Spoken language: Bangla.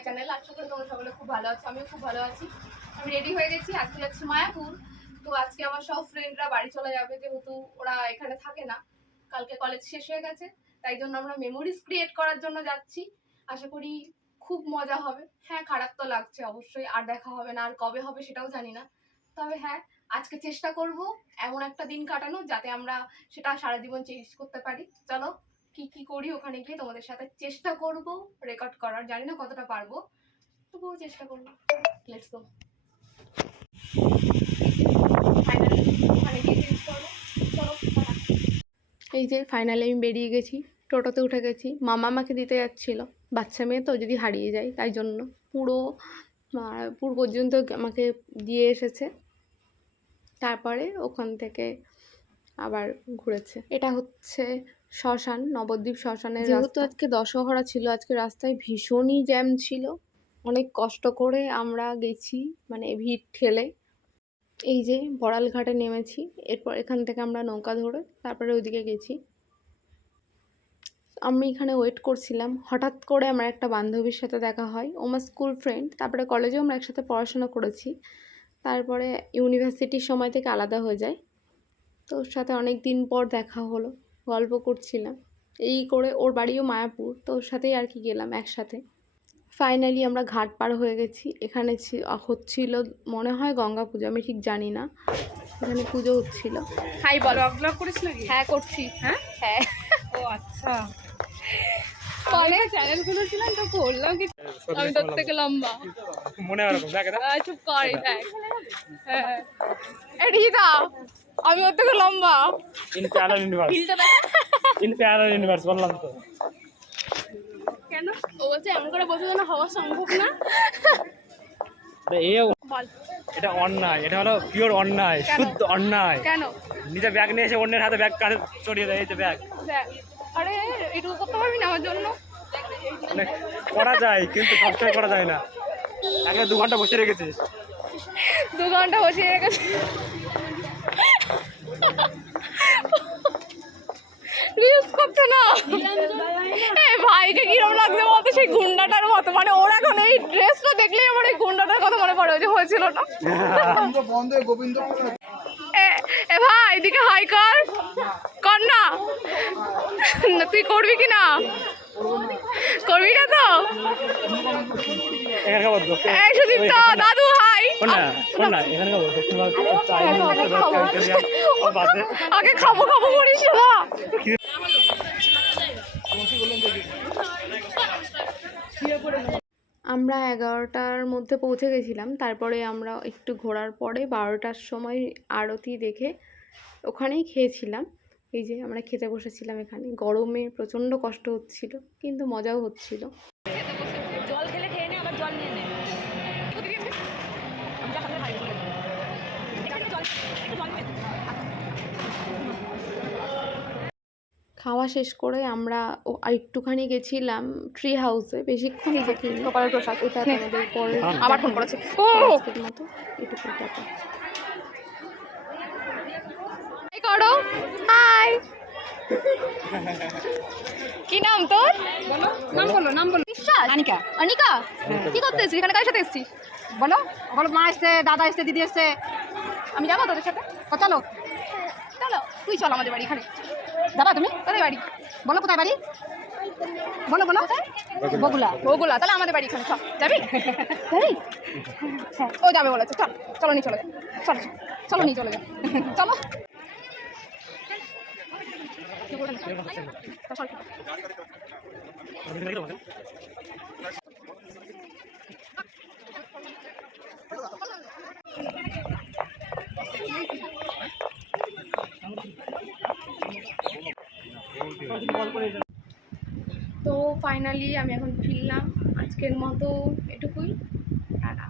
My channel. আশা করি তোমরা সকলে খুব ভালো আছো, আমিও খুব ভালো আছি। আমি রেডি হয়ে গেছি, আজকে যাচ্ছি মায়াপুর। তো আজকে আমার সব ফ্রেন্ডরা বাড়ি চলে যাবে, যেহেতু ওরা এখানে থাকে না, কালকে কলেজ শেষ হয়ে গেছে। তাই জন্য আমরা মেমোরিজ ক্রিয়েট করার জন্য যাচ্ছি। আশা করি খুব মজা হবে। হ্যাঁ, খারাপ তো লাগছে অবশ্যই, আর দেখা হবে না, আর কবে হবে সেটাও জানি না। তবে হ্যাঁ, আজকে চেষ্টা করব এমন একটা দিন কাটানো যাতে আমরা সেটা সারা জীবন চেঞ্জ করতে পারি। চলো কি কি করি ওখানে গিয়ে তোমাদের সাথে চেষ্টা করব রেকর্ড করার। জানি না কতটা পারবো, তবুও চেষ্টা করবো। Let's go. এই যে ফাইনালি আমি বেরিয়ে গেছি, টোটোতে উঠে গেছি। মামা আমাকে দিতে যাচ্ছিলো, বাচ্চা মেয়ে তো যদি হারিয়ে যায়, তাই জন্য পুরো পুরো পর্যন্ত আমাকে দিয়ে এসেছে। তারপরে ওখান থেকে আবার ঘুরেছে। এটা হচ্ছে শ্মশান, নবদ্বীপ শ্মশানের। যেহেতু আজকে দশহরা ছিল, আজকে রাস্তায় ভীষণই জ্যাম ছিল। অনেক কষ্ট করে আমরা গেছি, মানে ভিড় ঠেলে। এই যে বড়াল ঘাটে নেমেছি, এরপর এখান থেকে আমরা নৌকা ধরে তারপরে ওইদিকে গেছি। আমি এখানে ওয়েট করছিলাম, হঠাৎ করে আমার একটা বান্ধবীর সাথে দেখা হয়। ও আমার স্কুল ফ্রেন্ড, তারপরে কলেজেও আমরা একসাথে পড়াশোনা করেছি। তারপরে ইউনিভার্সিটির সময় থেকে আলাদা হয়ে যায়। তো ওর সাথে অনেক দিন পর দেখা হলো, গল্প করছিলাম। এই করে ওর বাড়িও মায়াপুর, তো ওর সাথেই আর কি গেলাম একসাথে। ফাইনালি আমরা ঘাট পার হয়ে গেছি। এখানে হচ্ছিল মনে হয় গঙ্গা পুজো, আমি ঠিক জানি না। এখানে পুজো হচ্ছিল। হাই বল। ব্লগ করিস নাকি? হ্যাঁ করছি। হ্যাঁ হ্যাঁ। ও আচ্ছা, অনেক চ্যানেল খুলেছিলাম তো করলাম কি। আমি তোর থেকে লম্বা মনে হয় এরকম। দেখ চুপ কর, দেখ। হ্যাঁ এটি দাও, আমি ওর থেকে লম্বা। In parallel universe, in parallel universe বললাম তো। কেন ও বলছে এমন করে বলতে না, হওয়া সম্ভব না। এটা অন্যায়, এটা হলো পিওর অন্যায়, শুদ্ধ অন্যায়। কেন? নিজে ব্যাগ নিয়ে এসে অন্যের হাতে ব্যাগ কাঁধে চড়িয়ে দেয়। এই যে ব্যাগ, আরে এটুকু করতে পারবি না আমার জন্য? করা যায়, কিন্তু সবসময় করা যায় না। আগে 2 ঘন্টা বসে রেখেছিস, 2 ঘন্টা বসে রেখেছিস। রিলস করছে না ভাইকে কিরম লাগছে বলতো, সেই গুন্ডাটার মতো। মানে ওর এখন এই ড্রেসটা দেখলেই আমার এই গুন্ডাটার কথা মনে পড়ে, ওই যে হয়েছিল না। এ ভাই এদিকে হাই কর, কর না। তুই করবি কি না? করবি না তো? এই সুদীপ্ত দাদু হাই। আগে খাবো খাবো করিস না। আমরা 11টার মধ্যে পৌঁছে গেছিলাম। তারপরে আমরা একটু ঘোরার পরে 12টার সময় আরতি দেখে ওখানেই খেয়েছিলাম। এই যে আমরা খেতে বসেছিলাম এখানে, গরমে প্রচণ্ড কষ্ট হচ্ছিল, কিন্তু মজাও হচ্ছিল। জল খেলে খেয়ে নে, আবার জল নিয়ে নে। খাওয়া শেষ করে আমরা একটুখানি গেছিলাম ট্রি হাউসে, বেশিক্ষণ থাকিনি। সকালের প্রসাদ এটা আমাদের পরে আবার ফোন করেছে আজকের মতো এটুকু টাকা করো। হাই, কি নাম তোর? বলো নাম, বলো নাম বলো। বিশ্বাস। অনিকা। অনিকা, কি করতে এসেছিস এখানে? কার সাথে এসেছিস বলো? বলো মা এসছে, দাদা এসছে, দিদি এসছে। আমি যাবো তোদের সাথে? চলো চলো, তুই চল আমাদের বাড়ি। এখানে যাবা তুমি? কোথায় বাড়ি বলো? কোথায় বাড়ি বলো? বলো বগুলা। বগুলা, তাহলে আমাদের বাড়ি এখানে। চল, যাবি? যাবি? হ্যাঁ ও যাবে বলেছে। চল চলো নিয়ে চলে যা, চলো চলো নিয়ে চলে যা, চলো। তো ফাইনালি আমি এখন ফিরলাম, আজকের মতো এটুকুই। টাটা।